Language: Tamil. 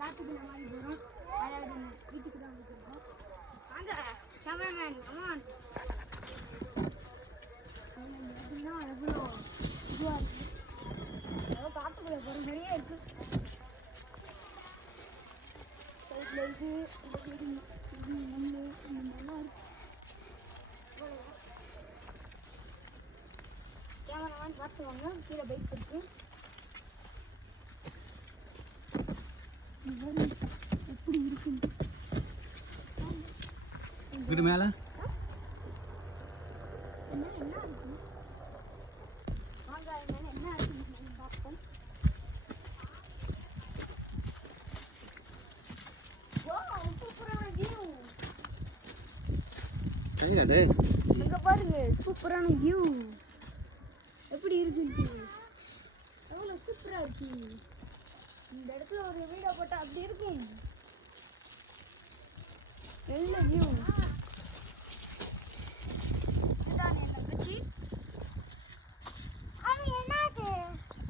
காத்துக்குள்ள மாதிரி வரும். அதாவது வீட்டுக்கு தான் வந்துருக்கோம். வாங்க கேமராமேன் கமான். எப்படின்னா எவ்வளோ இதுவாக இருக்குது. ஏதோ காத்துக்குள்ள போகிற மாதிரியே இருக்குது. சைடில் இது நெல் இந்த மாதிரிலாம் இருக்குது. கேமராமேன் பார்த்து வாங்க. கீழே பைக் இருக்கு. எப்படி இருக்குன்னு வீடு மேல என்ன இருக்கு வாங்க என்ன இருக்குன்னு பார்ப்போம். சூப்பரான வியூ அங்க பாருங்க. சூப்பரான வியூ எப்படி இருக்குன்னு எவ்வளோ சூப்பரா இருக்கு. இந்த இடத்துல ஒரு வீடியோ போட்டா அப்படி இருக்கும். நல்ல வியூ.